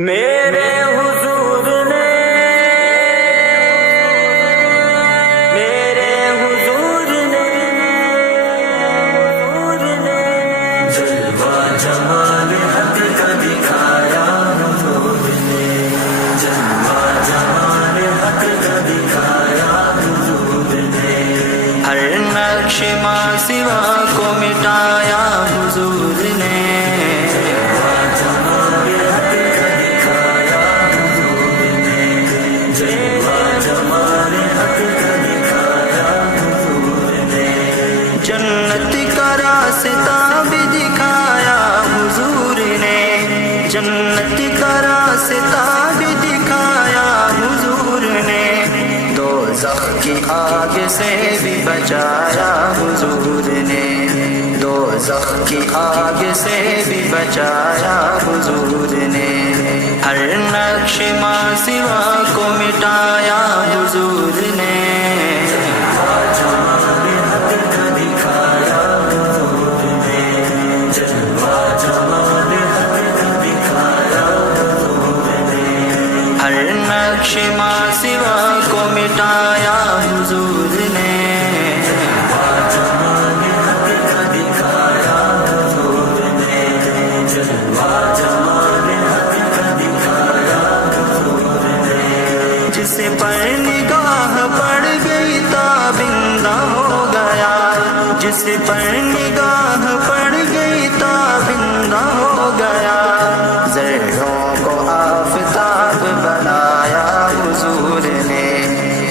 میرے حضور نے میرے حضور نے جلوہ جمال حق کا دکھایا حضور نے جلوہ جمال حق کا دکھایا حضور نے ہر نقش ماں سوا کو مٹایا حضور نے جنت کا راستہ بھی دکھایا حضور نے جنت کا راستہ بھی دکھایا حضور نے دوزخ کی آگ سے بھی بچایا حضور نے دوزخ کی آگ سے بھی بچایا حضور نے ہر نقش ماں سوا کو مٹایا حضور نے نقش ماں سوا کو مٹایا حضور نے جس پر نگاہ پڑ گئی تابندہ ہو گیا جس پر نگاہ پڑ گئی تابندہ ہو گیا ذروں کو آفتاب بنایا حضور نے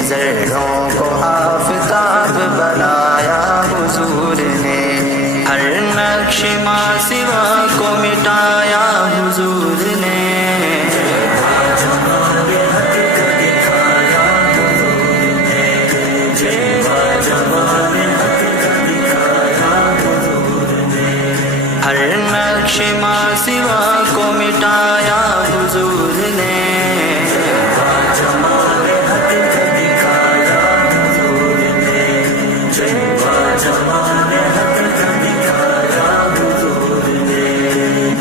ذروں کو آفتاب بنایا حضور نے ہر نقش ماں سوا کو مٹایا حضور نے ہر نقش ماں سوا کو مٹایا حضور نے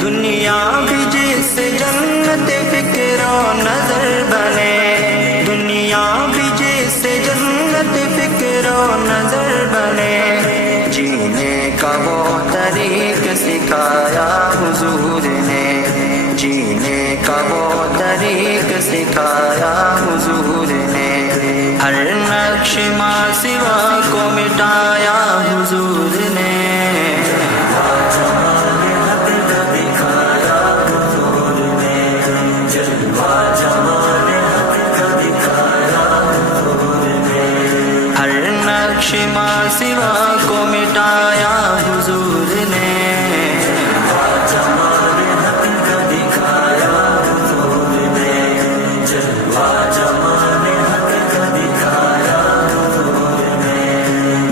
دنیا بھی جس جنت فکر و نظر بنے دنیا بھی جس جنت فکر و نظر بنے جینے کا وہ طریق سکھایا حضور نے جینے کا وہ طریق سکھایا حضور نے ہر نقش ماں سوا کو مٹایا حضور نے ہر نقش ماں سوا کو مٹایا حضور نے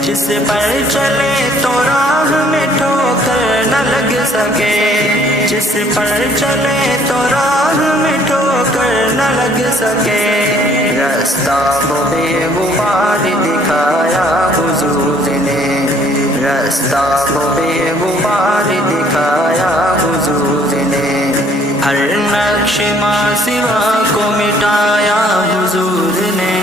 جس پر چلے تو راہ میں ٹھوکر نہ لگ سکے جس پر چلے تو راہ میں ٹھوکر نہ لگ سکے رستہ وہ بے غبار دکھایا حضور نے رستہ وہ بے غبار دکھایا حضور نے ہر نقش ماں سوا کو مٹایا حضور نے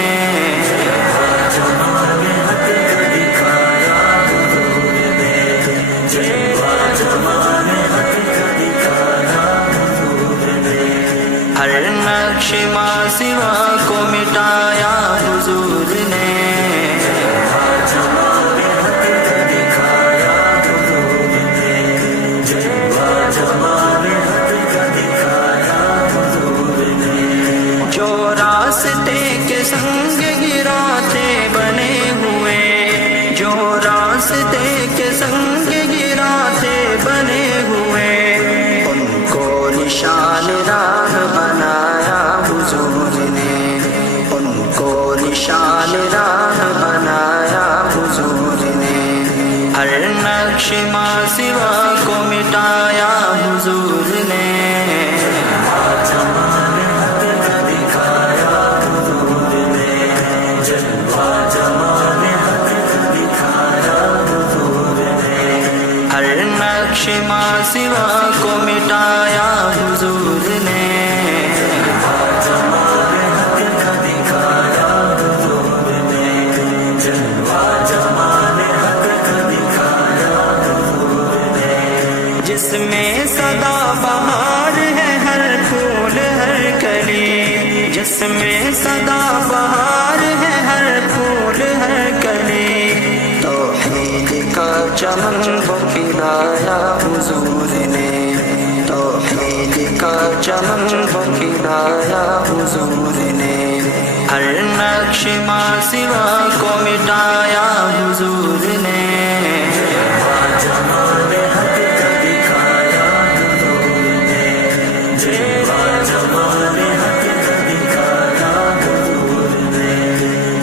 ہر نقش ماں سوا کو مٹایا حضور نے جو راستے کے سنگ گرا تھے بنے ہوئے جو راستے کے سنگ گرا تھے بنے ہوئے ان کو نشان راہ بنایا حضور نے ان کو نشان راہ بنایا حضور نے ہر نقش ماں سوا کو مٹایا حضور نے ہر نقش ماں سوا کو مٹایا حضور نے سدا بہار ہے ہر پھول ہر کلی، جس میں سدا بہار ہے ہر پھول ہر کلی، توحید کا چمن وہ کھلایا حضور نے، توحید کا چمن وہ کھلایا حضور نے، ہر نقش ماں سوا کو مٹایا حضور نے،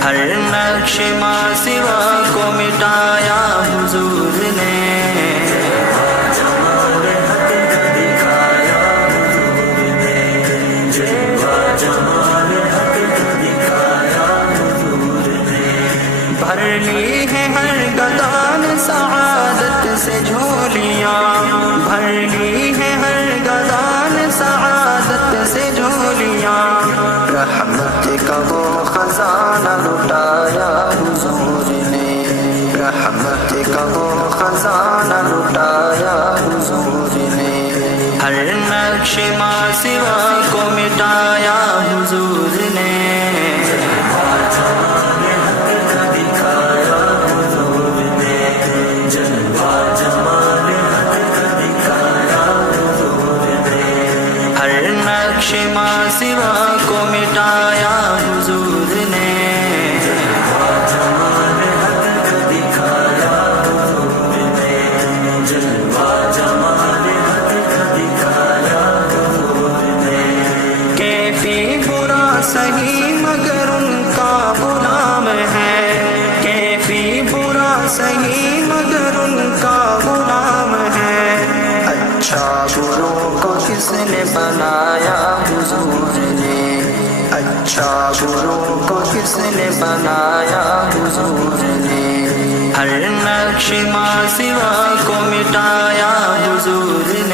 ہر نقش ماں سوا کو مٹایا حضور نے، بھر لی ہے ہر گدان سعادت سے جھولیاں، بھر لی ہے ہر گدان سعادت سے جھولیاں، رحمت کا وہ خزانہ لٹایا حضور نے، رحمت کا وہ خزانہ لٹایا حضور نے، ہر نقش ماں سوا کو مٹایا حضور نے، ہر نقش ماں سوا کو مٹایا حضور نے، کیفی برا سہی مگر ان کا غلام ہے، کیفی برا سہی مگر ان کا غلام ہے، اچھا بروں کو کس نے بنایا حضور نے، اچھا بروں کو کس نے بنایا حضور نے، ہر نقش ماں سوا کو مٹایا حضور نے،